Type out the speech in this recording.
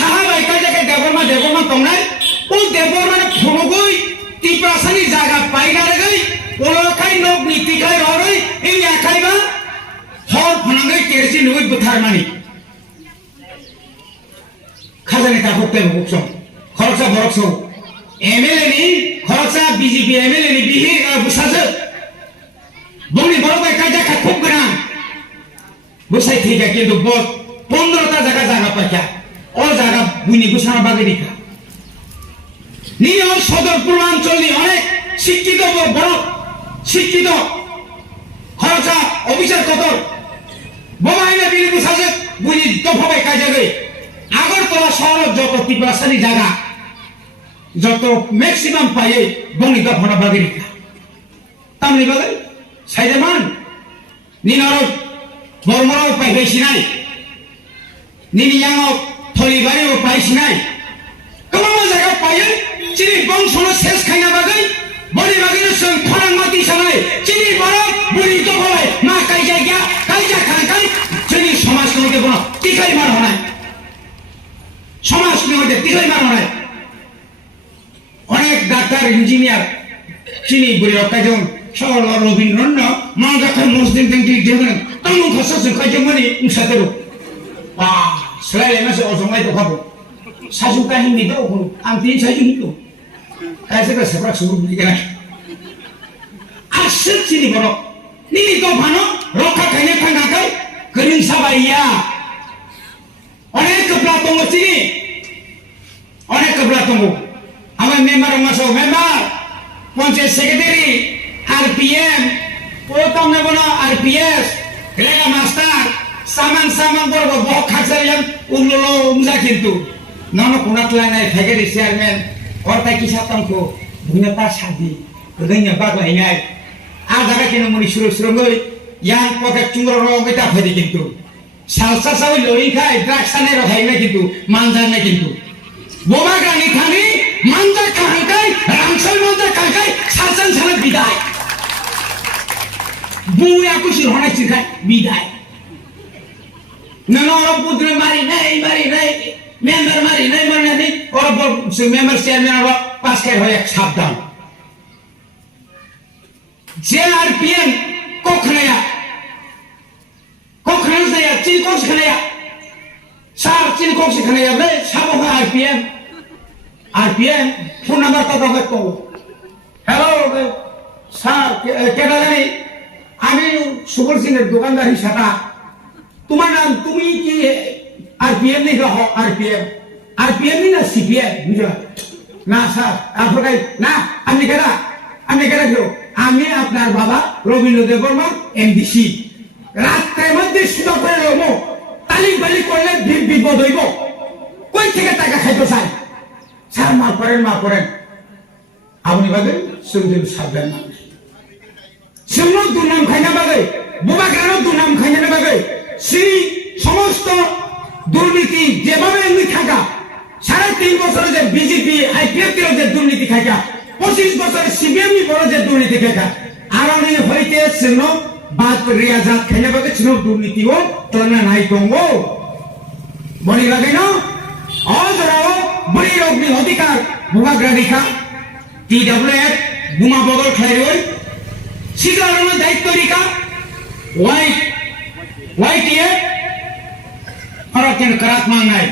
সাহাবাই কাই জায়গায় দেবরমা তংনাই ও দেবরমানে ফলগই তিপ্রাসানি জায়গা পাইনা রেগই ওলখাই নক নীতিখাই হরই এই একাইবা হর ফনাঙ্গাই কেরসি নই বুথারমানি খাজানি কাপড়তে বুকসম খরচা বরকসো এমএলএ নি খরচা বিজেপি এমএলএ নি বিহি বুসাজে বনি বড়বাই কাই জায়গা খুব গোনা বুসাই থিকা কিন্তু 15টা জায়গা পাইকা ও জায়গা বুনি বুসানা বাগে দিকা নিয়ে সদর পূর্বাঞ্চল অনেক শিক্ষিত বড় শিক্ষিত খরচা অফিসার কত বোমাইনা বিনি বুসাজে বুনি দফাবাই কাই জায়গায় আগরতলা শহর যত তিপ্রাসানি জায়গা যত ম্যাক্সিমাম পাইয়ে বনি দফানা বাগে দিকা তামনি বাগে সাইদেমান নিনর বর্মরাও পাইবেছি নাই নিনিয়াও থলিবাড়িও পাইছি নাই কোন জায়গা পাইয়ে চিনি বংশন শেষ খাইনা বাগাই বড়ি বাগাইনের সঙ্গে খরাং মাটি সানাই চিনি বড় বুড়ি তো বলে মা কাই জায়গা খাই চিনি সমাজ নইতে বড় টিকাই মার হনাই সমাজ নইতে টিকাই মার হনাই অনেক ডাক্তার ইঞ্জিনিয়ার চিনি বুড়ি অকাজন সরল রবীন্দ্রনাথ মালগাখান মুসলিম টেঙ্কি যেমন তামু খসস খাইজমনি উসাতেরো বা সেলাই মাসে অজমাই তো খাবো সাজু কাহিনী দাও আম তিন সাজু নিতো কাইসেটা সেপরা শুরু দিগা আসছে চিনি বড় নিনি তো ভানো রক্ষা খাইনে থাঙ্গাকাই করিম সাবাইয়া অনেক কপলা তঙ্গ চিনি অনেক কপলা তঙ্গ আমার মেম্বার মাসো মেম্বার পঞ্চায়েত সেক্রেটারি RPM প্রথম নেব না RPS রেগা মাস্টার সামান বড় বড় খাসারিয়াম উল্লো উমজা কিন্তু নন কোনাতলা নাই ফেগেরি চেয়ারম্যান অর্থাৎ কি সাতামকো ভুনাতা সাদি গদইয়া বাগলাই নাই আ জায়গা কেন মনি সুর গই ইয়াং পকেট চুঙ্গর রগইতা ফেদি কিন্তু সালসা সাই লই খাই ড্রাগসানে রখাই না কিন্তু মানজার না কিন্তু বোমা গানি খানি মানজা খাহাই রামসল মানজা খাই সালসান সালে বিদায় বুয়া কুশি হনাই চিখাই বিদায় নন ওর পুত্র মারি নাই মেম্বার মারি নাই ওর মেম্বার চেয়ারম্যান আর পাস খাই হয় এক সাবধান যে RPM কোখনায়া চিলকোস খানায়া সার চিলকোস খানায়া রে সাবো RPM ফোন নাম্বার কত হয় তো হ্যালো স্যার কেডা জানি আমি সুবল সিং এর দোকানদার হিসাবে তোমার নাম তুমি কি RPM নেই RPM না CPM বুঝা না স্যার আপনার না আপনি কেডা কেউ আমি আপনার বাবা রবীন্দ্র দেববর্মা MDC রাত্রের মধ্যে সুযোগ করে রবো তালিক বালি করলে বিপদ হইব কই থেকে টাকা খাইতে চাই স্যার মা করেন আপনি বাদে সুন্দর সাবধান মানুষ সেমন দুর্নাম খাইনা বাগে বোবা কেন দুর্নাম খাইনা বাগে সেই সমস্ত দুর্নীতি যেভাবে এমনি থাকা 3.5 বছরে যে বিজেপি IPF যে দুর্নীতি খাইকা 25 বছরে CPM বড় যে দুর্নীতি খাইকা আর অনেক হইতে ছিল বাদ রিয়াজাত খাইনা বাগে ছিল দুর্নীতি ও তোনা নাই দঙ্গো বনি লাগে না অজরাও বড়ি অগ্নি অধিকার বোবা গ্রাধিকা TWF বুমা বদল খাই রই শিকারের দায়িত্ব রিকা YTF আর কেন করাত মাঙ্গাই